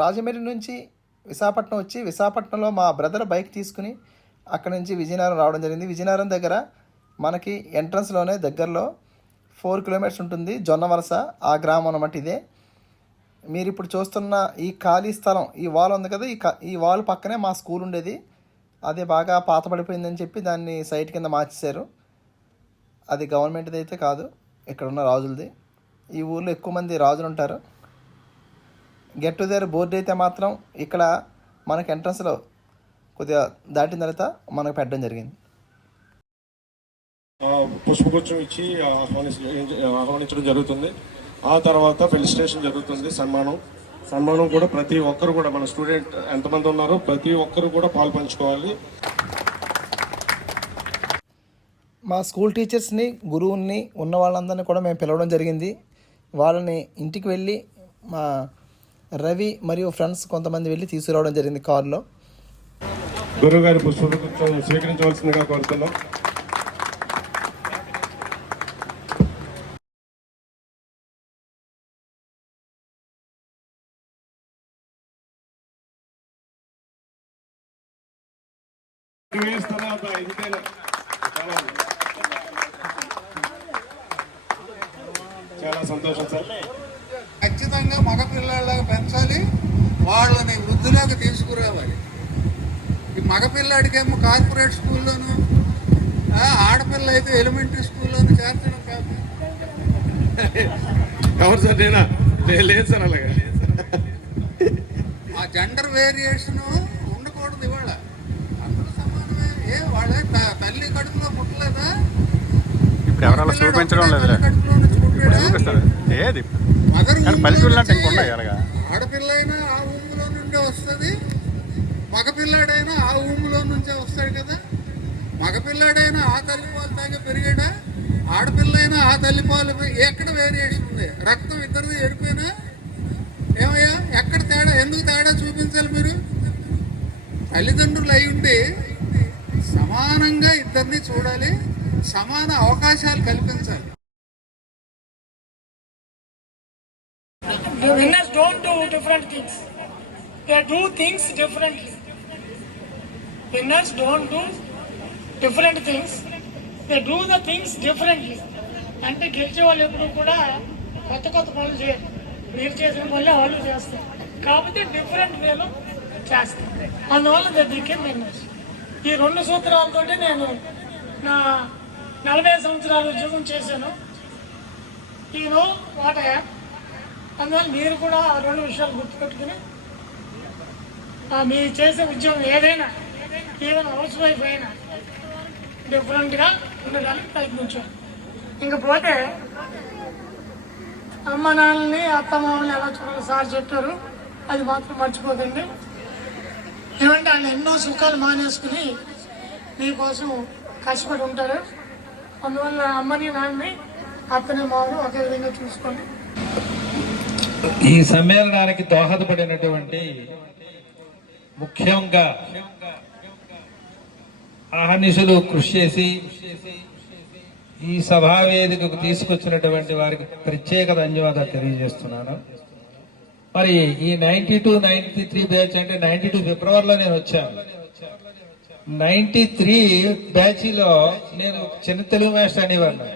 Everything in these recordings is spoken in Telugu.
రాజమండ్రి నుంచి విశాఖపట్నం వచ్చి విశాఖపట్నంలో మా బ్రదర్ బైక్ తీసుకుని అక్కడి నుంచి విజయనగరం రావడం జరిగింది. విజయనగరం దగ్గర మనకి ఎంట్రన్స్లోనే దగ్గరలో 4 కిలోమీటర్స్ ఉంటుంది జొన్నవలస, ఆ గ్రామం అన్నమాట ఇదే. మీరు ఇప్పుడు చూస్తున్న ఈ ఖాళీ స్థలం, ఈ వాల్ ఉంది కదా, ఈ వాల్ పక్కనే మా స్కూల్ ఉండేది. అది బాగా పాత పడిపోయిందని చెప్పి దాన్ని సైట్ కింద మార్చేశారు. అది గవర్నమెంట్ది అయితే కాదు, ఇక్కడ ఉన్న రాజులది. ఈ ఊళ్ళో ఎక్కువ మంది రాజులు ఉంటారు. గెట్ టుగెదర్ బోర్డు అయితే మాత్రం ఇక్కడ మనకి ఎంట్రన్స్లో కొద్దిగా దాటిన తర్వాత మనకు పెట్టడం జరిగింది. పుష్పగుచ్చం ఇచ్చి ఆహ్వానించడం జరుగుతుంది. ఆ తర్వాత ఫెలిసిటేషన్ జరుగుతుంది. సన్మానం కూడా ప్రతి ఒక్కరు కూడా, మన స్టూడెంట్ ఎంతమంది ఉన్నారో ప్రతి ఒక్కరు కూడా పాలు పంచుకోవాలి. మా స్కూల్ టీచర్స్ని, గురువుల్ని, ఉన్న వాళ్ళందరినీ కూడా మేము పిలవడం జరిగింది. వాళ్ళని ఇంటికి వెళ్ళి మా రవి మరియు ఫ్రెండ్స్ కొంతమంది వెళ్ళి తీసుకురావడం జరిగింది కారులో. గురువు గారి పుష్పగుచ్చం స్వీకరించవలసిందిగా కోరుతున్నాం. చాలా సంతోషం సార్. ఖచ్చితంగా మగపిల్లాళ్ళగా పెంచాలి, వాళ్ళని వృద్ధులాగా తీసుకురావాలి. ఈ మగపిల్లాడికేమో కార్పొరేట్ స్కూల్లోను, ఆడపిల్ల అయితే ఎలిమెంటరీ స్కూల్లోను చేర్చడం కాదు. ఎవరు సార్? లేదు సార్, అలాగా ఆ జెండర్ వేరియేషన్ ఉండకూడదు. ఇవాళ అందరూ సమానమే. వాళ్ళ తల్లి కడుపులో పుట్టలేదా? ఇప్పుడు ఎవరైనా చూపించడం లేదు. కడుపులో నుంచి పుట్టాడా? ఆడపిల్ల అయినా ఆ ఊములో నుండే వస్తుంది, మగపిల్లాడైనా ఆ ఊములో నుంచే వస్తాడు కదా. మగపిల్లాడైనా ఆ తల్లిపాలు తాగే పెరిగాడా, ఆడపిల్లైనా ఆ తల్లిపాలు. ఎక్కడ వేరియేషన్ ఉంది? రక్తం ఇద్దరిది ఎరిపోయినా ఏమయ్యా, ఎక్కడ తేడా? ఎందుకు తేడా చూపించాలి? మీరు తల్లిదండ్రులు అయి ఉండి సమానంగా ఇద్దరిని చూడాలి, సమాన అవకాశాలు కల్పించాలి. The winners don't do different things. They do things differently. Winners don't do different things. They do the things differently. అంటే గెలిచే వాళ్ళు ఎప్పుడు కూడా కొత్త కొత్త పనులు చేయరు. మీరు చేసిన పనులే వాళ్ళు చేస్తారు. కాకపోతే డిఫరెంట్ వేలో చేస్తారు. అందువల్ల దే బికేమ్ విన్నర్స్. ఈ 2 సూత్రాలతోటి నేను నా 40 సంవత్సరాలు ఉద్యోగం చేశాను. నేను వాట్ ఐ యామ్. అందువల్ల మీరు కూడా ఆ 2 విషయాలు గుర్తుపెట్టుకుని మీరు చేసే ఉద్యోగం ఏదైనా, ఈవెన్ హౌస్ వైఫ్ అయినా, డిఫరెంట్గా ఉండడానికి ప్రయత్నించాను. ఇంకపోతే అమ్మ నాన్నని, అత్తమామని ఎలా చూడాలి సార్ చెప్పారు, అది మాత్రం మర్చిపోకండి. ఏమంటే ఆయన ఎన్నో సుఖాలు మానేసుకుని మీకోసం కష్టపడి ఉంటారు. అందువల్ల అమ్మని, నాన్నని, అత్తని, మామని ఒకే విధంగా చూసుకోండి. ఈ సమ్మేళనానికి దోహదపడినటువంటి ముఖ్యంగా అహర్నిశలు కృషి చేసి ఈ సభా వేదికకు తీసుకొచ్చినటువంటి వారికి ప్రత్యేక ధన్యవాదాలు తెలియజేస్తున్నాను. మరి ఈ 92, 93 బ్యాచ్ అంటే 92 ఫిబ్రవరిలో నేను వచ్చాను. 93 బ్యాచ్లో నేను చిన్న తెలుగు మాస్టర్ అనేవాడిని.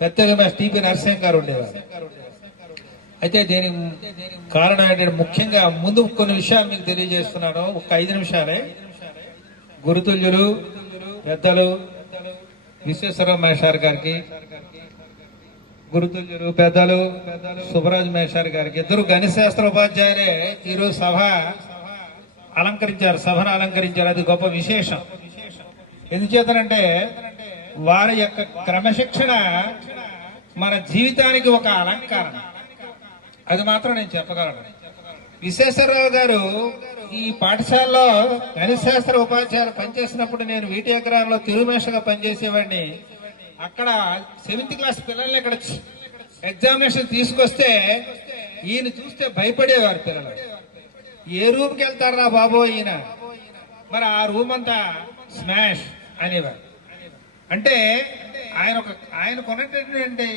పెద్ద తెలుగు మాస్టర్ టీపీ నరసింహ గారు ఉండేవారు. అయితే దీనికి కారణం ఏంటంటే, ముఖ్యంగా ముందు కొన్ని విషయాలు మీకు తెలియజేస్తున్నాను. ఒక 5 నిమిషాలే. గురుతుల్యులు పెద్దలు విశ్వేశ్వరరావు మేషార్ గారికి, గురుతుల్యులు పెద్దలు సుబ్బరాజు మేషార్ గారికి, ఇద్దరు గణితశాస్త్ర ఉపాధ్యాయులే ఈరోజు సభను అలంకరించారు. అది గొప్ప విశేషం. ఎందుచేతనంటే వారి యొక్క క్రమశిక్షణ మన జీవితానికి ఒక అలంకరణ. అది మాత్రం నేను చెప్పగలను. విశ్వేశ్వరరావు గారు ఈ పాఠశాలలో గణితశాస్త్ర ఉపాధ్యాయులు పనిచేసినప్పుడు నేను వీటి ఎకరాల్లో తెలుగు మేషగా పనిచేసేవాడిని. అక్కడ 7th క్లాస్ పిల్లల్ని ఇక్కడ ఎగ్జామినేషన్ తీసుకొస్తే ఈయన చూస్తే భయపడేవారు పిల్లలు. ఏ రూమ్కి వెళ్తారా బాబో ఈయన, మరి ఆ రూమ్ అంతా స్మాష్ అనేవారు. అంటే ఆయనకు ఉన్నటువంటి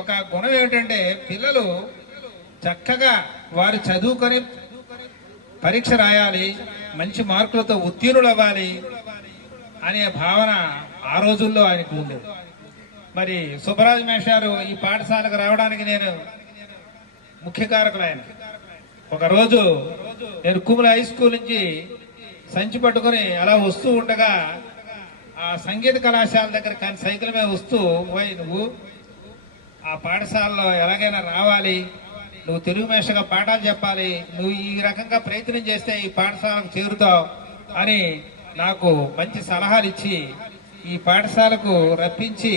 ఒక గుణం ఏమిటంటే, పిల్లలు చక్కగా వారు చదువుకొని పరీక్ష రాయాలి, మంచి మార్కులతో ఉత్తీర్ణులు అవ్వాలి అనే భావన ఆ రోజుల్లో ఆయనకు ఉండేది. మరి సుబ్బరాజు మేషారు ఈ పాఠశాలకు రావడానికి నేను ముఖ్య కారకులు. ఆయన ఒకరోజు నేను కుముల హై స్కూల్ నుంచి సంచి పట్టుకొని అలా వస్తూ ఉండగా ఆ సంగీత కళాశాల దగ్గర కానీ సైకిల్ మీద వస్తూ, పోయి నువ్వు ఆ పాఠశాలలో ఎలాగైనా రావాలి, నువ్వు తెలుగు మేషగా పాఠాలు చెప్పాలి, నువ్వు ఈ రకంగా ప్రయత్నం చేస్తే ఈ పాఠశాలకు చేరుతావు అని నాకు మంచి సలహాలు ఇచ్చి ఈ పాఠశాలకు రప్పించి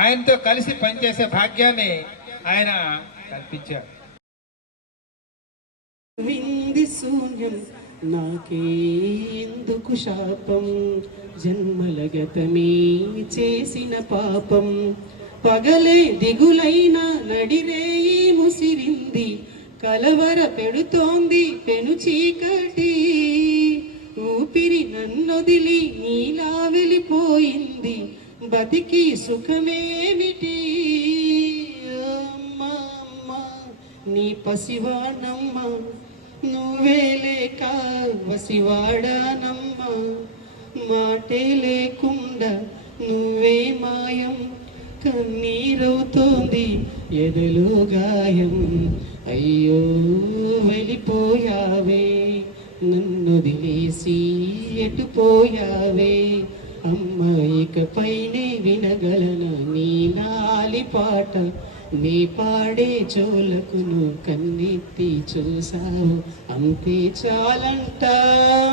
ఆయనతో కలిసి పనిచేసే భాగ్యాన్ని ఆయన కల్పించాడు. వింది శూన్యం నాకే ఎందుకు శాపం, జన్మల గతమే చేసిన పాపం, పగలే దిగులైన నడిరేయి ముసిరింది, కలవర పెడుతోంది పెను చీకటి, ఊపిరి నన్నొదిలి నీలా వెళ్ళిపోయింది, బతికి సుఖమేమిటి, అమ్మా అమ్మా నీ పసివానమ్మ, నువ్వే లేక వసివాడానమ్మ, మాటే లేకుండా నువ్వే మాయం, కన్నీరవుతోంది ఎదలో గాయం, అయ్యో వెళ్ళిపోయావే నన్ను దిలేసి ఎటుపోయావే, అమ్మ ఇకపైనే వినగలన నీ నాలి పాట, నీ పాడే చోలకును కన్నెత్తి చూసావు అంతే చాలంట,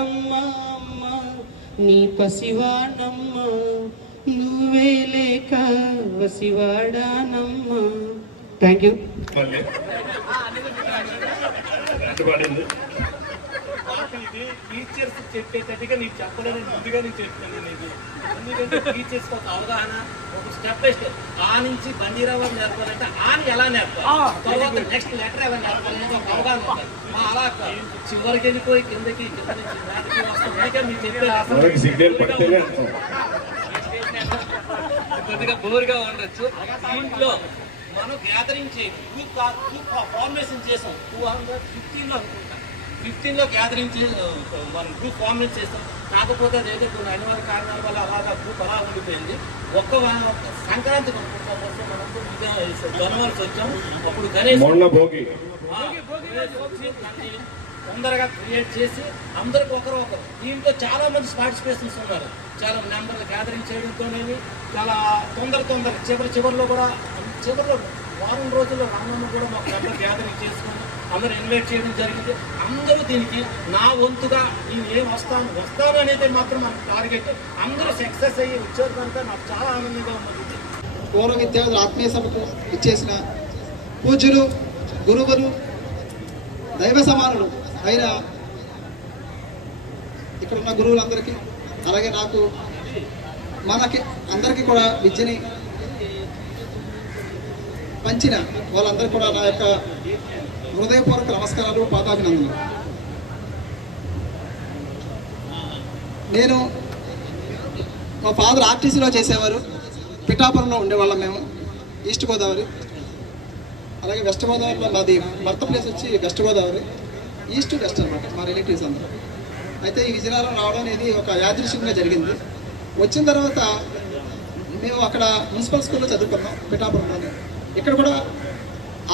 అమ్మ అమ్మ నీ పసివానమ్మ, నువ్వే లేక వసివాడానమ్మ. Thank you. టీచర్స్ చెప్పేటట్టుగా నీకు చెప్పలేని ముందుగా నీకు చెప్తాను నీకు, ఎందుకంటే టీచర్స్ ఒక అవగాహన, ఒక స్టెప్ బై స్టెప్ ఆ నుంచి బందీరావు నేర్పాలంటే ఆని ఎలా నేర్పాలి, తర్వాత నెక్స్ట్ లెటర్ ఎలా నేర్పాలి ఒక అవగాహన ఉంటుంది. అలా చివరికి వెళ్ళిపోయి కిందకి కింద నుంచి దానికి వస్తాం మీకు చెప్పే కొద్దిగా బోర్గా ఉండొచ్చు. దీంట్లో మనం గ్యాదరింగ్ చేయాలి, గ్రూప్ ఫార్మేషన్ చేసాం 215లో అనుకుంటా, 15లో గ్యాదరింగ్ చేసి మనం గ్రూప్ ఫార్మేషన్ చేస్తాం. కాకపోతే అదైతే కొన్ని అనివార్య కారణాల వల్ల అలాగా గ్రూప్ అలా ఉండిపోయింది. ఒక్క సంక్రాంతి జనవరి వచ్చాము, అప్పుడు గణేష్ తొందరగా క్రియేట్ చేసి అందరికి ఒకరు దీంట్లో చాలా మంది పార్టిసిపేషన్స్ ఉన్నారు. చాలా నెంబర్లు గ్యాదరింగ్ చేయడంతోనేమి చాలా తొందర చివరిలో కూడా చివరిలో వారం రోజుల్లో రామమ్మ కూడా మాకు నెంబర్ గ్యాదరింగ్ చేసుకొని అందరూ ఇన్వైట్ చేయడం జరిగింది. అందరూ దీనికి నా వంతుగా నేను ఏం వస్తాను అనేది మాత్రం మనకు టార్గెట్. అందరూ సక్సెస్ అయ్యి వచ్చేదంతా నాకు చాలా ఆనందంగా ఉన్నది. పూర్వ విద్యార్థుల ఆత్మీయ సభకు ఇచ్చేసిన పూజ్యులు, గురువులు, దైవ సమానులు అయిన ఇక్కడ ఉన్న గురువులందరికీ, అలాగే నాకు మనకి అందరికీ కూడా విద్యని పంచిన వాళ్ళందరికీ కూడా నా యొక్క హృదయపూర్వక నమస్కారాలు, పాదాభినందనలు. నేను మా ఫాదర్ ఆర్టీసీలో చేసేవారు, పిఠాపురంలో ఉండేవాళ్ళం మేము, ఈస్ట్ గోదావరి. అలాగే వెస్ట్ గోదావరిలో మాది భర్త ప్లేస్ వచ్చి వెస్ట్ గోదావరి, ఈస్ట్ వెస్ట్ అనమాట మా రిలేటివ్స్ అందరూ. అయితే ఈ విజయనగరం రావడం అనేది ఒక యాదృశ్యంగా జరిగింది. వచ్చిన తర్వాత మేము అక్కడ మున్సిపల్ స్కూల్లో చదువుకున్నాం పిఠాపురంలోనే. ఇక్కడ కూడా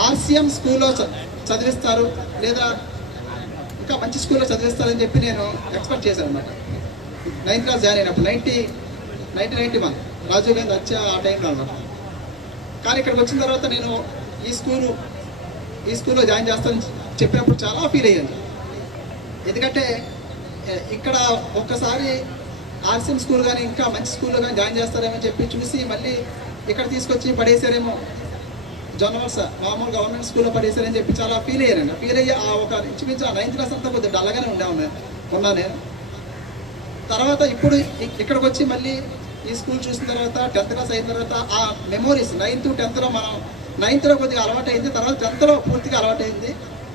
ఆర్సీఎం స్కూల్లో చదివిస్తారు లేదా ఇంకా మంచి స్కూల్లో చదివిస్తారని చెప్పి నేను ఎక్స్పెక్ట్ చేశాను అనమాట. 9th క్లాస్ జాయిన్ అయినప్పుడు 1991 రాజీవ్ గాంధీ వచ్చే ఆ టైంలో అనమాట. కానీ ఇక్కడికి వచ్చిన తర్వాత నేను ఈ స్కూల్లో జాయిన్ చేస్తానని చెప్పినప్పుడు చాలా ఫీల్ అయ్యాను. ఎందుకంటే ఇక్కడ ఒక్కసారి ఆర్సీఎం స్కూల్ కానీ ఇంకా మంచి స్కూల్లో కానీ జాయిన్ చేస్తారేమో చెప్పి చూసి మళ్ళీ ఇక్కడ తీసుకొచ్చి పడేసారేమో, జొన్నవర్స మామూలు గవర్నమెంట్ స్కూల్లో పడేసారని చెప్పి చాలా ఫీల్ అయ్యానండి. ఫీల్ అయ్యి ఆ ఒక ఇంచుమించు 9th క్లాస్ అంతా కొద్దిగా డల్లగానే ఉన్నా నేను. తర్వాత ఇప్పుడు ఇక్కడికి వచ్చి మళ్ళీ ఈ స్కూల్ చూసిన తర్వాత 10th క్లాస్ అయిన తర్వాత ఆ మెమోరీస్ 9th 10thలో మనం 9thలో కొద్దిగా అలవాటైంది, తర్వాత 10thలో పూర్తిగా అలవాటైంది.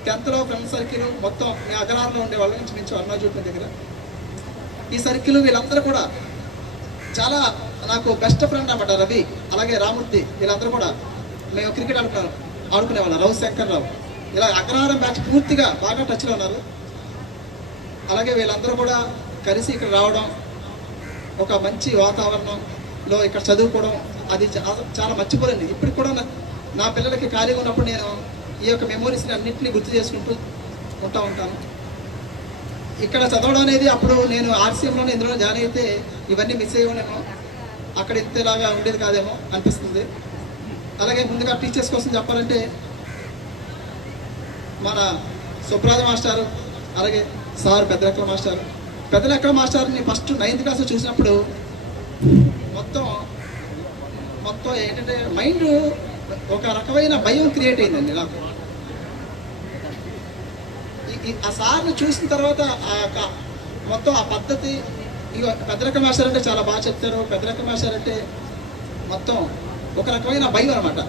10thలో ఫ్రెండ్ సర్కిల్ మొత్తం మీ అగ్రహారంలో ఉండే వాళ్ళ నుంచి మించు అరుణాచూట్ల దగ్గర ఈ సర్కిల్ వీళ్ళందరూ కూడా చాలా నాకు బెస్ట్ ఫ్రెండ్ అన్నమాట. రవి అలాగే రామూర్తి వీళ్ళందరూ కూడా మేము క్రికెట్ ఆడుకునేవాళ్ళం. రవి శంకర్ రావు ఇలా అగ్రహారం బ్యాచ్ పూర్తిగా బాగా టచ్లో ఉన్నారు. అలాగే వీళ్ళందరూ కూడా కలిసి ఇక్కడ రావడం, ఒక మంచి వాతావరణంలో ఇక్కడ చదువుకోవడం, అది చాలా మర్చిపోలేండి. ఇప్పటికి కూడా నా పిల్లలకి ఖాళీగా ఉన్నప్పుడు నేను ఈ యొక్క మెమోరీస్ని అన్నింటినీ గుర్తు చేసుకుంటూ ఉంటాను. ఇక్కడ చదవడం అనేది అప్పుడు నేను ఆర్సీఎంలోనే ఇందులో జాయిన్ అయితే ఇవన్నీ మిస్ అయ్యేమో, అక్కడ ఇంతలాగా ఉండేది కాదేమో అనిపిస్తుంది. అలాగే ముందుగా టీచర్స్ కోసం చెప్పాలంటే మన సుప్రాధ మాస్టారు, అలాగే సార్ పెద్దలెక్కల మాస్టర్ని ఫస్ట్ 9th క్లాస్ చూసినప్పుడు మొత్తం ఏంటంటే మైండ్ ఒక రకమైన భయం క్రియేట్ అయిందండి నాకు. ఆ సార్ని చూసిన తర్వాత మొత్తం ఆ పద్ధతి, ఇక పెద్దలెక్కల మాస్టర్ అంటే చాలా బాగా చెప్తారు. పెద్దలెక్కల మాస్టర్ అంటే మొత్తం ఒక రకమైన భయం అనమాట.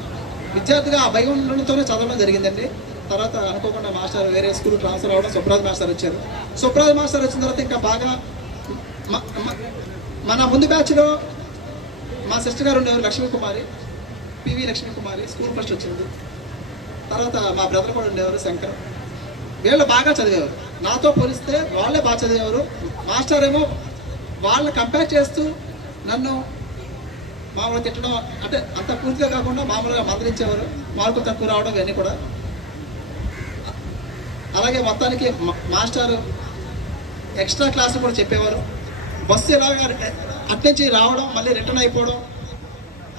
విద్యార్థిగా ఆ భయం ఉండడంతోనే చదవడం జరిగిందండి. తర్వాత అనుకోకుండా మాస్టర్ వేరే స్కూల్ ట్రాన్స్ఫర్ అవ్వడం, సుప్రాజ్ మాస్టర్ వచ్చారు. సుప్రాజ్ మాస్టర్ వచ్చిన తర్వాత ఇంకా బాగా మన ముందు బ్యాచ్లో మా సిస్టర్ గారు ఉండేవారు, Lakshmi Kumari, PV Lakshmi Kumari, school first వచ్చింది. తర్వాత మా బ్రదర్ కూడా ఉండేవారు, శంకర్. వీళ్ళు బాగా చదివేవారు. నాతో పోలిస్తే వాళ్ళే బాగా చదివేవారు. మాస్టర్ ఏమో వాళ్ళని కంపేర్ చేస్తూ నన్ను మామూలుగా తిట్టడం, అంటే అంత పూర్తిగా కాకుండా మామూలుగా మందలించేవారు, మార్కులు తక్కువ రావడం ఇవన్నీ కూడా. అలాగే మొత్తానికి మాస్టర్ ఎక్స్ట్రా క్లాసులు కూడా చెప్పేవారు. బస్సు ఎలాగా అట్నుంచి రావడం, మళ్ళీ రిటర్న్ అయిపోవడం,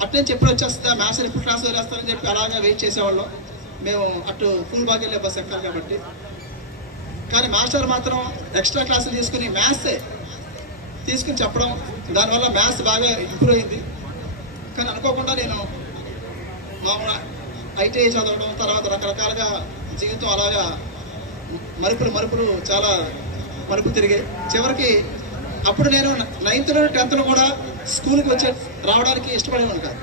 అట్నుంచి ఎప్పుడు వచ్చేస్తుందా, మ్యాథ్స్ ఎప్పుడు క్లాస్ వదిలేస్తారని చెప్పి అలాగే వెయిట్ చేసేవాళ్ళం. మేము అటు ఫుల్ బాగా వెళ్ళే బస్సు ఎక్కాలి కాబట్టి. కానీ మాస్టర్ మాత్రం ఎక్స్ట్రా క్లాసులు తీసుకుని మ్యాథ్సే తీసుకుని చెప్పడం, దానివల్ల మ్యాథ్స్ బాగా ఇంప్రూవ్ అయింది. కానీ అనుకోకుండా నేను మామూలు ఐటీఐ చదవడం, తర్వాత రకరకాలుగా జీవితం అలాగా మరుపులు చాలా మరుపులు తిరిగాయి. చివరికి అప్పుడు నేను 9th, 10th కూడా స్కూల్కి రావడానికి ఇష్టపడేవాడు కాదు.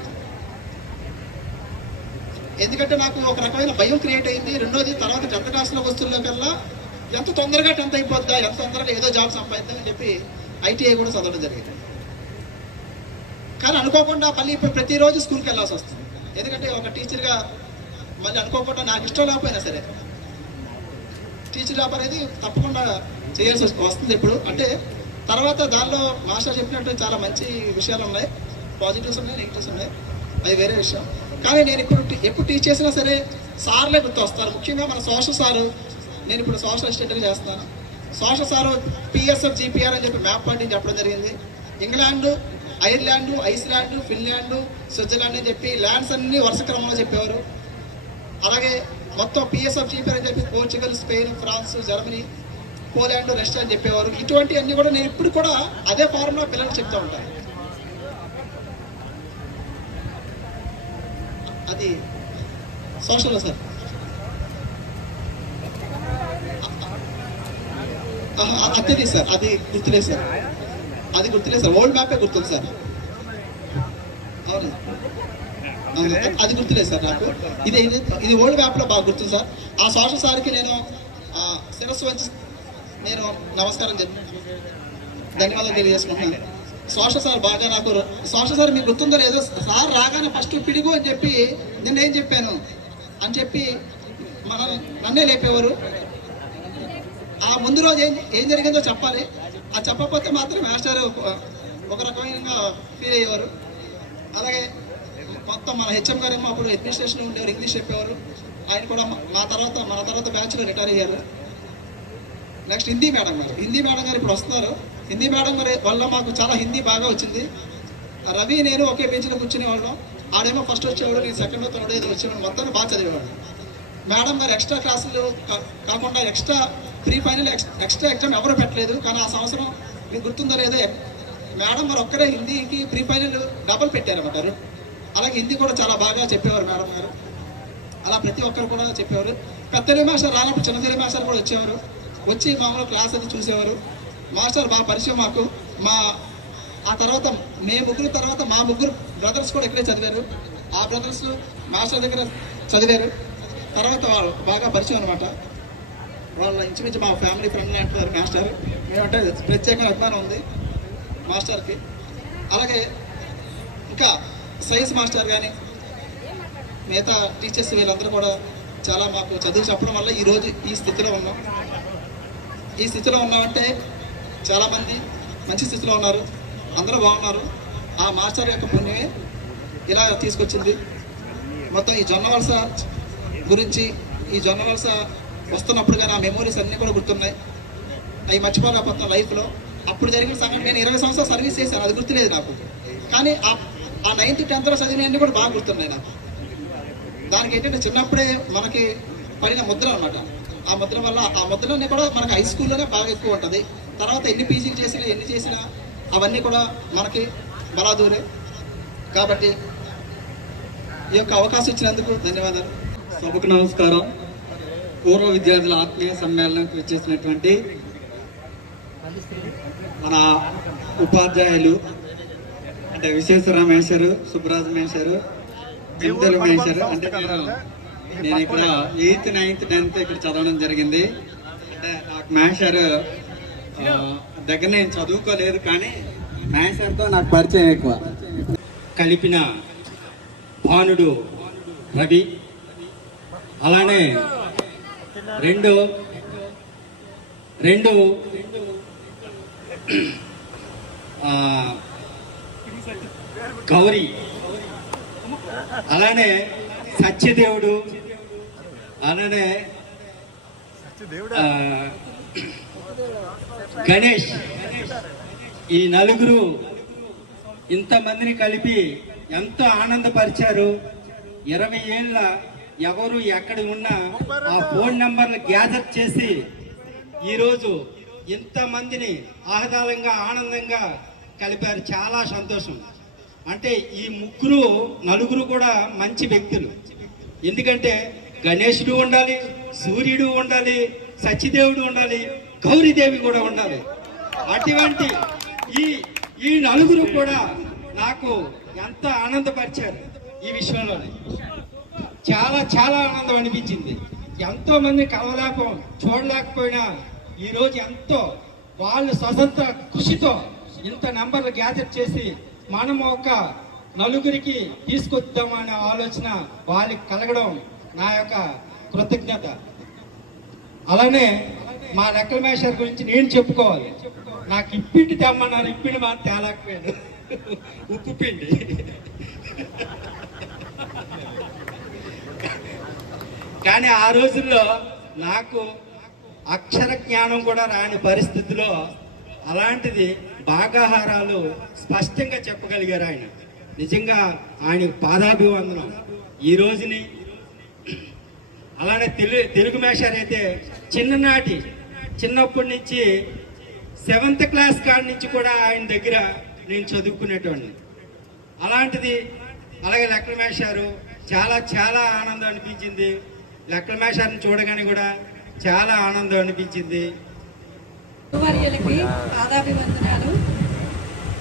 ఎందుకంటే నాకు ఒక రకమైన భయం క్రియేట్ అయింది. రెండోది, తర్వాత 10th క్లాస్లో వస్తువుల్లో కల్లా ఎంత తొందరగా 10th అయిపోద్దా, ఎంత తొందరగా ఏదో జాబ్ సంపాదిద్దామని చెప్పి ఐటీఐ కూడా చదవడం జరిగింది. కానీ అనుకోకుండా మళ్ళీ ఇప్పుడు ప్రతిరోజు స్కూల్కి వెళ్ళాల్సి వస్తుంది. ఎందుకంటే ఒక టీచర్గా మళ్ళీ అనుకోకుండా నాకు ఇష్టం లేకపోయినా సరే టీచర్ జాబ్ అనేది తప్పకుండా చేయాల్సి వస్తుంది ఇప్పుడు. అంటే తర్వాత దానిలో మాస్టర్ చెప్పినట్టు చాలా మంచి విషయాలు ఉన్నాయి, పాజిటివ్స్ ఉన్నాయి, నెగిటివ్స్ ఉన్నాయి, అది వేరే విషయం. కానీ నేను ఎప్పుడు టీచ్ చేసినా సరే సార్లే గుర్తు వస్తారు. ముఖ్యంగా మన సోషల్ సారు, నేను ఇప్పుడు సోషల్ అసిస్టెంట్గా చేస్తాను. సోషల్ సారు పిఎస్ఎఫ్ జీపీఆర్ అని చెప్పి మ్యాప్ పాయింటింగ్ చెప్పడం జరిగింది. England, Ireland, Iceland, Finland, Switzerland అని చెప్పి ల్యాండ్స్ అన్ని వరుస క్రమంలో చెప్పేవారు. అలాగే మొత్తం పిఎస్ఎఫ్ జీపీఆర్ అని చెప్పి Portugal, Spain, France, Germany, Poland, Russia అని చెప్పేవారు. ఇటువంటి అన్ని కూడా నేను ఇప్పుడు కూడా అదే ఫార్ములా పిల్లలకు చెప్తూ ఉంటాను. అది సోషల్లో సార్. అది సార్, అది గుర్తులేదు సార్, ఓల్డ్ మ్యాపే గుర్తుంది సార్. అవును, అది గుర్తులేదు సార్ నాకు. ఇది ఓల్డ్ మ్యాప్లో బాగా గుర్తుంది సార్. ఆ సోషల్ సార్కి నేను శిరస్సు వచ్చి నేను నమస్కారం ధన్యవాదాలు తెలియజేసుకుంటున్నాను. సోషల్ సార్ బాగా నాకు, సోషల్ సార్ మీకు గుర్తుందో లేదో, సార్ రాగానే ఫస్ట్ పిడుగు అని చెప్పి నిన్నేం చెప్పాను అని చెప్పి నన్నే లేపేవారు. ఆ ముందు రోజు ఏం జరిగిందో చెప్పాలి, అది చెప్పకపోతే మాత్రం మాస్టర్ ఒక రకమైన ఫీల్ అయ్యేవారు. అలాగే మొత్తం మన హెచ్ఎం గారు ఏమో అప్పుడు అడ్మినిస్ట్రేషన్ ఉండేవారు, ఇంగ్లీష్ చెప్పేవారు. ఆయన కూడా మన తర్వాత బ్యాచ్లో రిటైర్ అయ్యారు. నెక్స్ట్ హిందీ మేడం గారు ఇప్పుడు వస్తున్నారు. హిందీ మేడం గారి వల్ల మాకు చాలా హిందీ బాగా వచ్చింది. రవి నేను ఒకే బెంచ్లో కూర్చునేవాళ్ళం. ఆడేమో ఫస్ట్ వచ్చేవాడు, నేను సెకండ్, థర్డ్ ఏదో వచ్చేవాడు. మొత్తం బాగా చదివేవాడు. మేడం గారు ఎక్స్ట్రా క్లాసులు కాకుండా extra pre final, extra exam ఎవరు పెట్టలేదు. కానీ ఆ సంవత్సరం మీకు గుర్తుందో లేదో మేడం గారు ఒక్కరే హిందీకి ప్రీ ఫైనల్ డబల్ పెట్టారన్నమాట. అలాగే హిందీ కూడా చాలా బాగా చెప్పేవారు మేడం గారు. అలా ప్రతి ఒక్కరు కూడా చెప్పేవారు. పెద్ద మాస్టర్ రానప్పుడు చిన్న మాస్టర్ కూడా వచ్చేవారు, వచ్చి మామూలు క్లాస్ అది చూసేవారు. మాస్టర్ బాగా పరిచయం మాకు. ఆ తర్వాత ముగ్గురు తర్వాత మా ముగ్గురు బ్రదర్స్ కూడా ఇక్కడే చదివారు. ఆ బ్రదర్స్ మాస్టర్ దగ్గర చదివారు. తర్వాత వాళ్ళు బాగా పరిచయం అనమాట. వాళ్ళ ఇంచుమించు మా ఫ్యామిలీ ఫ్రెండ్ అంటున్నారు మాస్టర్. మేమంటే ప్రత్యేకమైన అభిమానం ఉంది మాస్టర్కి. అలాగే ఇంకా సైన్స్ మాస్టర్ కానీ మిగతా టీచర్స్ వీళ్ళందరూ కూడా చాలా మాకు చదువు చెప్పడం వల్ల ఈరోజు ఈ స్థితిలో ఉన్నాం. ఈ స్థితిలో ఉన్నామంటే చాలామంది మంచి స్థితిలో ఉన్నారు, అందరూ బాగున్నారు. ఆ మాస్టర్ యొక్క పుణ్యమే ఇలా తీసుకొచ్చింది. మొత్తం ఈ జొన్నవలస గురించి, ఈ జొన్నవలస వస్తున్నప్పుడు కానీ ఆ మెమోరీస్ అన్నీ కూడా గుర్తున్నాయి. అవి మర్చిపోలేకపోతున్నాం లైఫ్లో. అప్పుడు జరిగిన సంఘటన, నేను 20 సంవత్సరాలు సర్వీస్ చేశాను, అది గుర్తులేదు నాకు. కానీ ఆ 9th 10th చదివినవన్నీ కూడా బాగా గుర్తున్నాయి నాకు. దానికి ఏంటంటే చిన్నప్పుడే మనకి పడిన ముద్ర అనమాట. ఆ ముద్ర వల్ల ఆ ముద్రలన్నీ కూడా మనకి హై స్కూల్లోనే బాగా ఎక్కువ ఉంటుంది. తర్వాత ఎన్ని పీజీలు చేసినా ఎన్ని చేసినా అవన్నీ కూడా మనకి బలాదూరే. కాబట్టి ఈ యొక్క అవకాశం ఇచ్చినందుకు ధన్యవాదాలు. సభకు నమస్కారం. పూర్వ విద్యార్థుల ఆత్మీయ సమ్మేళనానికి వచ్చేసినటువంటి మన ఉపాధ్యాయులు అంటే విశ్వేశ్వర మహేశ్వరు, సుబ్బరాజు మహేశ్వరు, చింతలు మహేశ్వరు. అంటే నేను ఇక్కడ 8th 9th 10th ఇక్కడ చదవడం జరిగింది. అంటే నాకు మహేశ్వరు దగ్గర నేను చదువుకోలేదు, కానీ మహేశ్వర్తో నాకు పరిచయం ఎక్కువ. కలిపిన భానుడు రవి, అలానే రెండు గౌరీ, అలానే సత్యదేవుడు, అలానే గణేష్. ఈ నలుగురు ఇంతమందిని కలిపి ఎంతో ఆనందపరిచారు. 20 ఏళ్ళ ఎవరు ఎక్కడ ఉన్నా ఆ ఫోన్ నెంబర్లు గ్యాదర్ చేసి ఈరోజు ఇంతమందిని ఆహ్లాదంగా ఆనందంగా కలిపారు. చాలా సంతోషం. అంటే ఈ నలుగురు కూడా మంచి వ్యక్తులు. ఎందుకంటే గణేశుడు ఉండాలి, సూర్యుడు ఉండాలి, సత్యదేవుడు ఉండాలి, గౌరీదేవి కూడా ఉండాలి. అటువంటి ఈ నలుగురు కూడా నాకు ఎంత ఆనందపరిచారు ఈ విషయంలోనే. చాలా చాలా ఆనందం అనిపించింది. ఎంతో మంది చూడలేకపోయినా ఈరోజు ఎంతో వాళ్ళు స్వతంత్ర కృషితో ఇంత నెంబర్లు గ్యాదర్ చేసి మనం ఒక నలుగురికి తీసుకొద్దామనే ఆలోచన వాళ్ళకి కలగడం నా యొక్క కృతజ్ఞత. అలానే మా లెక్కల మేషర్ గురించి నేను చెప్పుకోవాలి. నాకు ఇప్పిండి తెమ్మన్నారు, ఇప్పిండి మాత్రం తేలేకపోయాను. ఉప్పు పిండి. కానీ ఆ రోజుల్లో నాకు అక్షర జ్ఞానం కూడా రాని పరిస్థితిలో అలాంటిది భాగాహారాలు స్పష్టంగా చెప్పగలిగారు ఆయన. నిజంగా ఆయన పాదాభివందనం ఈ రోజుని. అలానే తెలుగు మేషర్ అయితే చిన్నప్పటి నుంచి 7th క్లాస్ కాడి నుంచి కూడా ఆయన దగ్గర నేను చదువుకునేటోడిని. అలాగే లెక్కల మేషారు చాలా చాలా ఆనందం అనిపించింది. లెక్కల మేషాన్ని చూడగానే కూడా చాలా ఆనందం అనిపించింది. వర్యులకి పాదాభివందనాలు.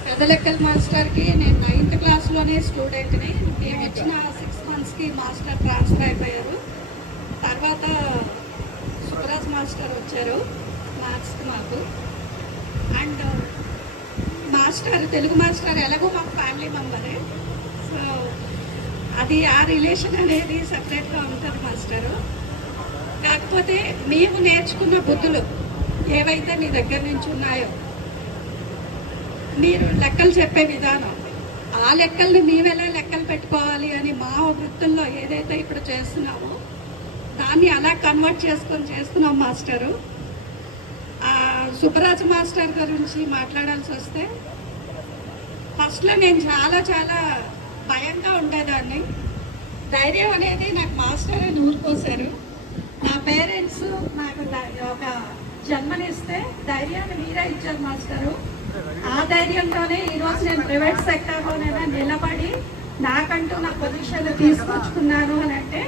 పెద్ద లెక్కల మాస్టర్కి నేను 9th క్లాస్లోనే స్టూడెంట్ని. మేము వచ్చిన 6 monthsకి మాస్టర్ ట్రాన్స్ఫర్ అయిపోయారు. తర్వాత సుబ్బరాజ్ మాస్టర్ వచ్చారు మ్యాథ్స్కి మాకు. అండ్ తెలుగు మాస్టర్ ఎలాగో మాకు ఫ్యామిలీ మెంబరే. సో అది ఆ రిలేషన్ అనేది సపరేట్గా ఉంటుంది మాస్టరు. కాకపోతే మేము నేర్చుకున్న బుద్ధులు ఏవైతే మీ దగ్గర నుంచి ఉన్నాయో, మీరు లెక్కలు చెప్పే విధానం, ఆ లెక్కల్ని మేమెలా లెక్కలు పెట్టుకోవాలి అని మా వృత్తుల్లో ఏదైతే ఇప్పుడు చేస్తున్నామో దాన్ని అలా కన్వర్ట్ చేస్తున్నాం మాస్టరు. సుబ్బరాజు మాస్టర్ గురించి మాట్లాడాల్సి వస్తే ఫస్ట్లో నేను చాలా చాలా భయంగా ఉండేదాన్ని. ధైర్యం అనేది నాకు మాస్టరే నూరుకోసారు. నా పేరెంట్స్ నాకు ఒక జన్మనిస్తే ధైర్యాన్ని మీరే ఇచ్చారు మాస్టరు. ఆ ధైర్యంతోనే ఈరోజు నేను ప్రైవేట్ సెక్టార్లోనైనా నిలబడి నాకంటూ నా పొజిషన్ తీసుకొచ్చుకున్నాను అని అంటే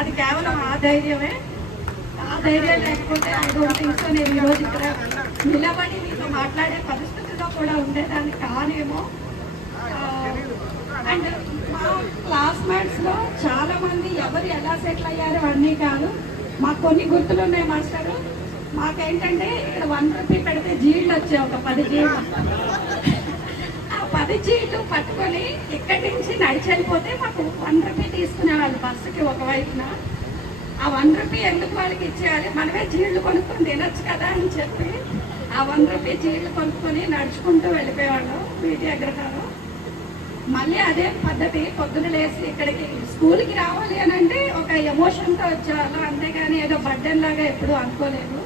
అది కేవలం ఆ ధైర్యమే. ఆ ధైర్యం లేకపోతే ఐ డోంట్ థింక్ సో నేను ఈరోజు ఇక్కడ నిలబడి మీతో మాట్లాడే పరిస్థితిలో కూడా ఉండేదాన్ని కానేమో. అండ్ మా క్లాస్మేట్స్లో చాలామంది ఎవరు ఎలా సెటిల్ అయ్యారో అన్నీ కాదు, మాకు కొన్ని గుర్తులు ఉన్నాయి మాస్టరు. మాకేంటంటే ఇక్కడ 1 రూపీ పెడితే జీళ్ళు వచ్చాయి, ఒక 10 జీళ్ళు. ఆ 10 జీళ్ళు పట్టుకొని ఇక్కడి నుంచి నడిచి వెళ్ళిపోతే మాకు 1 రూపీ తీసుకునేవాళ్ళు బస్సుకి ఒకవైపున. ఆ 1 రూపీ ఎందుకు వాళ్ళకి ఇచ్చేయాలి, మనమే జీళ్ళు కొనుక్కొని తినొచ్చు కదా అని చెప్పి ఆ 1 రూపీ జీళ్ళు కొనుక్కొని నడుచుకుంటూ వెళ్ళిపోయేవాళ్ళం బీటీ అగ్రహారం. మళ్ళీ అదే పద్ధతి, పొద్దున లేసి ఇక్కడికి స్కూల్కి రావాలి అని అంటే ఒక ఎమోషన్తో వచ్చేవాళ్ళు, అంతేగాని ఏదో బర్డెన్ లాగా ఎప్పుడూ అనుకోలేదు.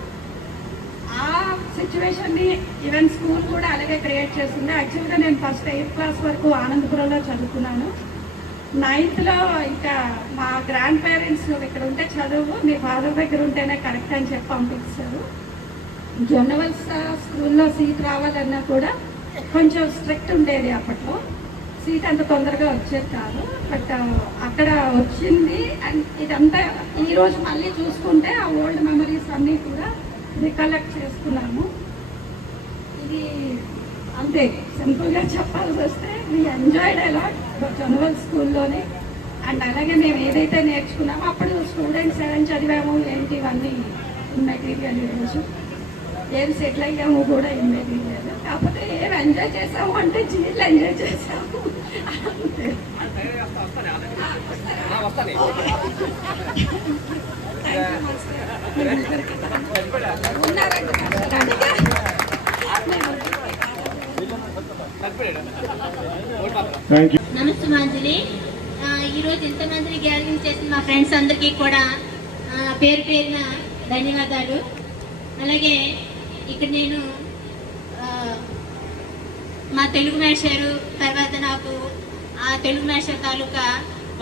ఆ సిచ్యువేషన్ని ఈవెన్ స్కూల్ కూడా అలాగే క్రియేట్ చేస్తుంది. యాక్చువల్గా నేను ఫస్ట్ 8th క్లాస్ వరకు ఆనందపురంలో చదువుకున్నాను. 9th ఇంకా మా గ్రాండ్ పేరెంట్స్ ఇక్కడ ఉంటే చదువు, మీ ఫాదర్ దగ్గర ఉంటేనే కరెక్ట్ అని చెప్పి పంపిస్తారు. జొన్నవల్స్ స్కూల్లో సీట్ రావాలన్నా కూడా కొంచెం స్ట్రిక్ట్ ఉండేది అప్పట్లో, సీట్ అంత తొందరగా వచ్చేది కాదు. బట్ అక్కడ వచ్చింది. అండ్ ఇదంతా ఈరోజు మళ్ళీ చూసుకుంటే ఆ ఓల్డ్ మెమరీస్ అన్నీ కూడా రికలెక్ట్ చేసుకున్నాము. ఇది అంతే సింపుల్గా చెప్పాల్సి వస్తే వీ ఎంజాయ్డ్ అలాట్ జొన్నవల్ స్కూల్లోనే. అండ్ అలాగే మేము ఏదైతే నేర్చుకున్నామో అప్పుడు స్టూడెంట్స్ ఏం చదివాము ఏంటి ఇవన్నీ ఇమ్మెటీరియల్, ఈరోజు ఏం సెటిల్ అయ్యాము కూడా ఇమ్మెటీరియల్. కాకపోతే ఏం ఎంజాయ్ చేసాము అంటే జీళ్ళు ఎంజాయ్ చేసాము అంతే. నమస్తే మాంజలి. ఈరోజు ఇంతమందిని గ్యాదరింగ్ చేసిన మా ఫ్రెండ్స్ అందరికీ కూడా పేరు పేరున ధన్యవాదాలు. అలాగే ఇక్కడ నేను మా తెలుగు మేషారు, తర్వాత నాకు ఆ తెలుగు మేషర్ తాలూకా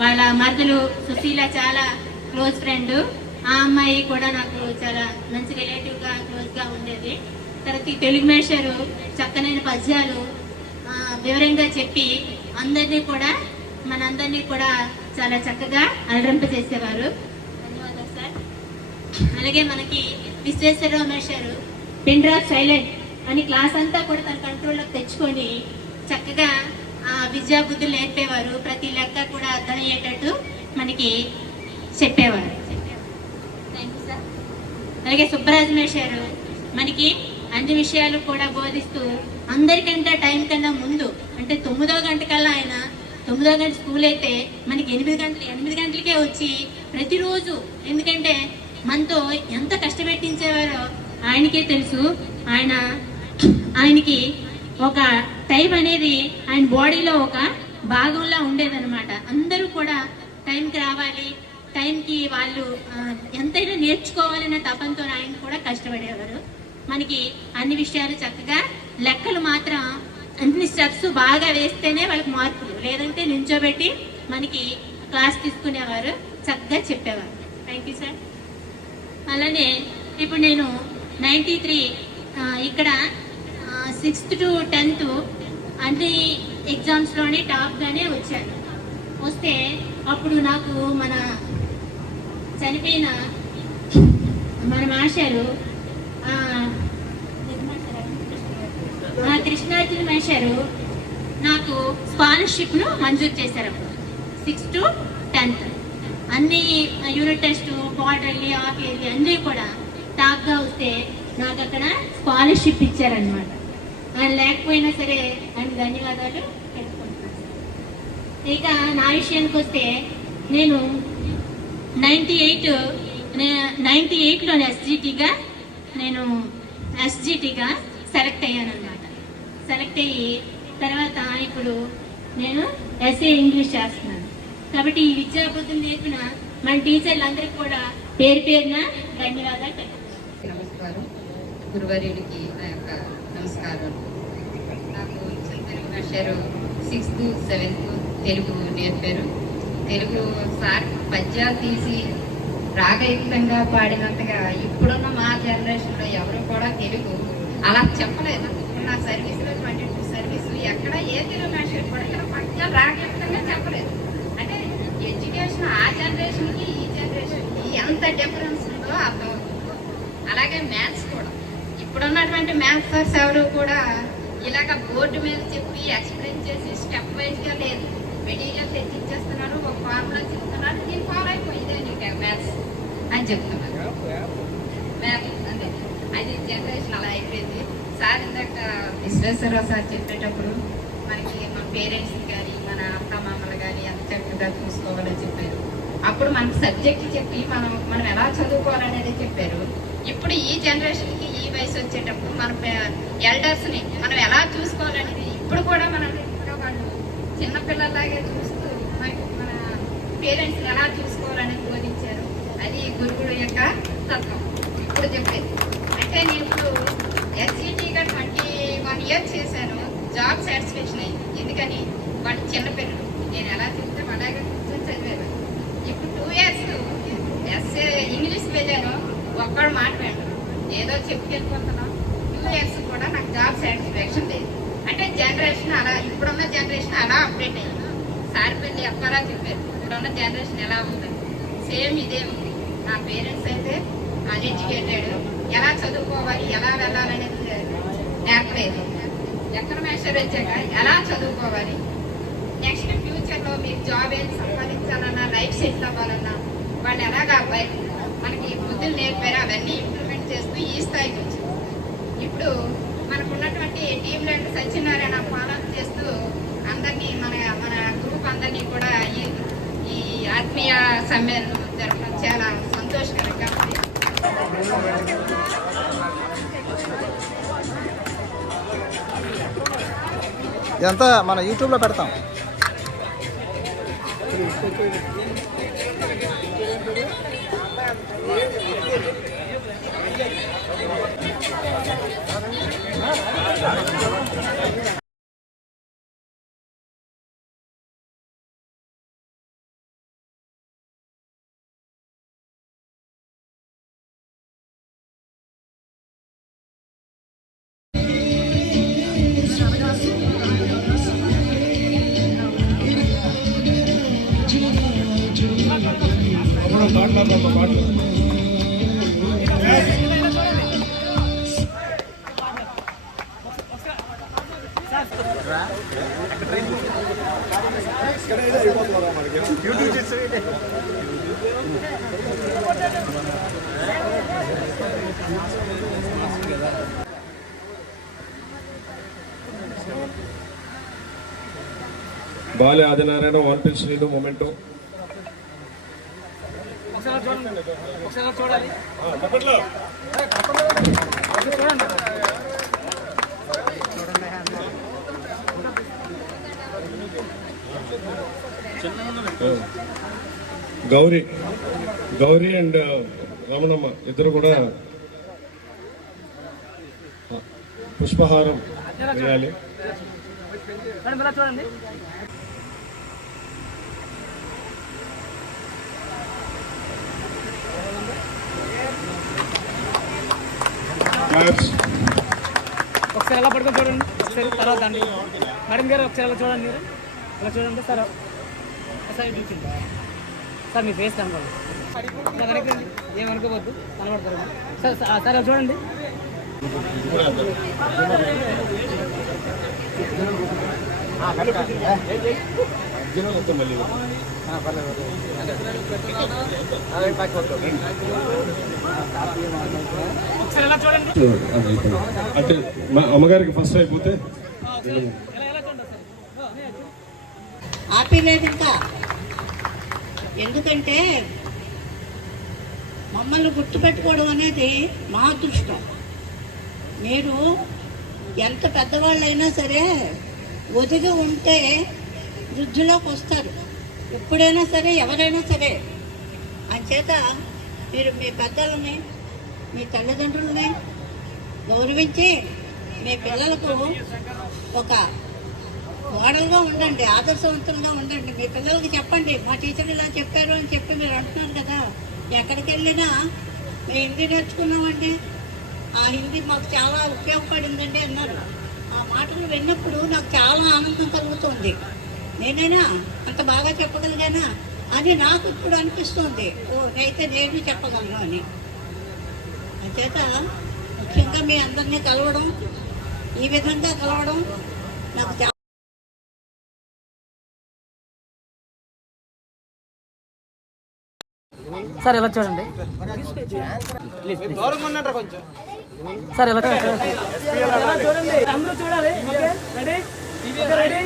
వాళ్ళ మరదలు సుశీల చాలా క్లోజ్ ఫ్రెండ్. ఆ అమ్మాయి కూడా నాకు చాలా మంచి రిలేటివ్గా క్లోజ్గా ఉండేది. తర్వాత ఈ తెలుగు మేషారు చక్కనైన పద్యాలు వివరంగా చెప్పి అందరినీ కూడా మనందరినీ కూడా చాలా చక్కగా అలరింపజేసేవారు. ధన్యవాదాలు సార్. అలాగే మనకి విశ్వేశ్వరరావు మేషారు పిన్ డ్రాప్ సైలెంట్ అని క్లాస్ అంతా కూడా తన కంట్రోల్లోకి తెచ్చుకొని చక్కగా ఆ విద్యా బుద్ధులు నేర్పేవారు. ప్రతి లెక్క కూడా అర్థమయ్యేటట్టు మనకి చెప్పేవారు. Thank you sir. అలాగే సుబ్బరాజు మేషారు మనకి అన్ని విషయాలు కూడా బోధిస్తూ అందరికంటే టైం కన్నా ముందు అంటే 9వ గంట కల్లా ఆయన 9వ గంట స్కూల్ అయితే మనకి 8 గంటలకే వచ్చి ప్రతిరోజు, ఎందుకంటే మనతో ఎంత కష్టపెట్టించేవారో ఆయనకే తెలుసు. ఆయనకి ఒక టైం అనేది ఆయన బాడీలో ఒక భాగంలా ఉండేదన్నమాట. అందరూ కూడా టైంకి రావాలి, టైంకి వాళ్ళు ఎంతైనా నేర్చుకోవాలనే తపంతో ఆయన కూడా కష్టపడేవారు. మనకి అన్ని విషయాలు చక్కగా, లెక్కలు మాత్రం అన్ని స్టెప్స్ బాగా వేస్తేనే వాళ్ళకి మార్కులు, లేదంటే నించోబెట్టి మనకి క్లాస్ తీసుకునేవారు, చక్కగా చెప్పేవారు. Thank you sir. అలానే ఇప్పుడు నేను 93 ఇక్కడ 6th to 10th అన్ని ఎగ్జామ్స్లోనే టాప్గానే వచ్చాను. వస్తే అప్పుడు నాకు మన చనిపోయిన మన మాస్టారు కృష్ణార్జున మాస్టారు నాకు స్కాలర్షిప్ను మంజూరు చేశారు. అప్పుడు 6th to 10th అన్ని unit test, quarterly, half yearly అన్నీ కూడా టాప్గా వస్తే నాకు అక్కడ స్కాలర్షిప్ ఇచ్చారనమాట. ఆయన లేకపోయినా సరే ఆయన ధన్యవాదాలు పెట్టుకుంటున్నాను. ఇక నా విషయానికి వస్తే నేను 98లో ఎస్జిటిగా సెలెక్ట్ అయ్యానమాట. సెలెక్ట్ అయ్యి తర్వాత ఇప్పుడు నేను ఎస్ఏ ఇంగ్లీష్ చేస్తున్నాను. కాబట్టి ఈ విద్యా బుద్ధులు నేర్పిన మన టీచర్లందరికీ కూడా పేరు పేరున ధన్యవాదాలు తెలుపుతున్నాను. నమస్కారం. గురువర్యుడికి నా యొక్క నమస్కారం. నాకు తెలుగు మాస్టారు 6th, 7th తెలుగు నేర్పారు. తెలుగు సార్ పద్యాలు తీసి రాగయుక్తంగా పాడినంతగా ఇప్పుడున్న మా జనరేషన్లో ఎవరు కూడా తెలుగు అలా చెప్పలేదు. నా సర్వీస్లో 22 సర్వీస్ ఎక్కడ ఏ తెలుగు మాస్టర్ కూడా ఇలా పద్యాలు రాగయుక్తంగా చెప్పలేదు. అంటే ఎడ్యుకేషన్ ఆ జనరేషన్కి ఈ జనరేషన్కి ఎంత డిఫరెన్స్ ఉందో అర్థం. అలాగే మ్యాథ్స్ కూడా ఇప్పుడున్నటువంటి మ్యాథ్స్ సార్స్ ఎవరు కూడా ఇలాగ బోర్డు మీద చెప్పి ఎక్స్ప్లెయిన్ చేసి స్టెప్ వైజ్గా లేదు. మెటీరియల్ తెచ్చిచ్చేస్తున్నారు, ఒక ఫార్ములా చెప్తున్నారు, దీన్ని ఫాలో అయిపోయిందే నీకు మ్యాథ్స్ అని చెప్తున్నారు. మ్యాథ్స్ అంటే అది జనరేషన్ అలా అయిపోయింది. సార్ ఇందాక విశ్వేశ్వరరావు సార్ చెప్పేటప్పుడు మనకి మన పేరెంట్స్ కానీ మన అత్త మామలు కానీ ఎంత చక్కగా చూసుకోవాలని చెప్పారు. అప్పుడు మనకు సబ్జెక్ట్ చెప్పి మనం ఎలా చదువుకోవాలనేది చెప్పారు. ఇప్పుడు ఈ జనరేషన్కి ఈ వయసు వచ్చేటప్పుడు మన ఎల్డర్స్ని మనం ఎలా చూసుకోవాలనేది ఇప్పుడు కూడా మనల్ని ఇంకా వాళ్ళు చిన్నపిల్లలాగే చూస్తూ మన పేరెంట్స్ని ఎలా చూసుకోవాలనేది బోధించారు. అది గురువుల యొక్క తత్వం ఇప్పుడు చెప్పేది. అంటే నేను ఇప్పుడు ఎస్సీటీగా 21 years చేశాను. జాబ్ సాటిస్ఫాక్షన్ అయింది. ఎందుకని వాళ్ళు చిన్నపిల్లలు, నేను ఎలా చెప్తే అలాగే కూర్చొని చదివాను. ఇప్పుడు 2 years ఎస్ఏ ఇంగ్లీష్ వెళ్ళాను, ఒక్కడు మాట్లాడాను, ఏదో చెప్పుకెళ్ళిపోతున్నాం. 2 years కూడా నాకు జాబ్ సాటిస్ఫాక్షన్ లేదు. అంటే జనరేషన్ అలా, ఇప్పుడున్న జనరేషన్ అలా అప్డేట్ అయ్యింది. సారిపల్లి అప్పారా చెప్పారు ఇప్పుడున్న జనరేషన్ ఎలా ఉంటుంది, సేమ్ ఇదే ఉంది. నా పేరెంట్స్ అయితే అన్ఎడ్యుకేటెడ్, ఎలా చదువుకోవాలి ఎలా వెళ్ళాలనేది నేర్పలేదు. ఎక్కడ మేషర్ వచ్చాక ఎలా చదువుకోవాలి, నెక్స్ట్ ఫ్యూచర్లో మీరు జాబ్ ఏది సంపాదించాలన్నా, లైఫ్ సెటిల్ అవ్వాలన్నా వాళ్ళు ఎలాగా మనకి బుద్ధులు నేర్పారు. అవన్నీ ఇంప్లిమెంట్ చేస్తూ ఈ స్థాయికి వచ్చింది. ఇప్పుడు మనకున్నటువంటి టీమ్ లీడర్ సత్యనారాయణ పాలన చేస్తూ అందరినీ మన గ్రూప్ అందరినీ కూడా ఈ ఆత్మీయ సమ్మేళనం జరపడం చాలా సంతోషకరంగా ఉంది. ఇదంతా మన యూట్యూబ్లో పెడతాం. బాలే ఆదినారాయణ, వాల్పల్లి శ్రీను మొమెంటో. గౌరీ అండ్ రమణమ్మ ఇద్దరు కూడా పుష్పహారం వేయాలి. చూడండి. ఒకసారి ఎలా పడుకొని చూడండి, ఒకసారి తర్వాత అండి మేడం గారు ఒకసారి ఎలా చూడండి, మీరు ఎలా చూడండి సార్. ఒకసారి చూసింది సార్ మీ ఫేస్ కనపడదు, ఏమనుకోవద్దు, కనబడతారు సార్. సార్ చూడండి. అంటే అమ్మగారికి ఫస్ట్ అయిపోతే ఆపేలేదు ఇంకా. ఎందుకంటే మమ్మల్ని గుర్తుపెట్టుకోవడం అనేది మా అదృష్టం. మీరు ఎంత పెద్దవాళ్ళైనా సరే ఒదిగి ఉంటే వృద్ధిలోకి వస్తారు ఎప్పుడైనా సరే, ఎవరైనా సరే. అంచేత మీరు మీ పెద్దలని, మీ తల్లిదండ్రులని గౌరవించి మీ పిల్లలకు ఒక మోడల్గా ఉండండి, ఆదర్శవంతంగా ఉండండి. మీ పిల్లలకి చెప్పండి, మా టీచర్ ఇలా చెప్పారు అని చెప్పి మీరు అంటున్నారు కదా. ఎక్కడికి వెళ్ళినా మేము హిందీ నేర్చుకున్నామండి, ఆ హిందీ మాకు చాలా ఉపయోగపడిందండి అన్నారు. ఆ మాటలు విన్నప్పుడు నాకు చాలా ఆనందం కలుగుతుంది. నేనైనా అంత బాగా చెప్పగలిగానా అని నాకు ఇప్పుడు అనిపిస్తుంది. అయితే నేను చెప్పగలను అని. అంచేత ముఖ్యంగా మీ అందరినీ కలవడం, ఈ విధంగా కలవడం నాకు చాలా సార్ ఎలా చూడండి సార్ ఎలా చూడండి అందరూ చూడాలి. Ready ready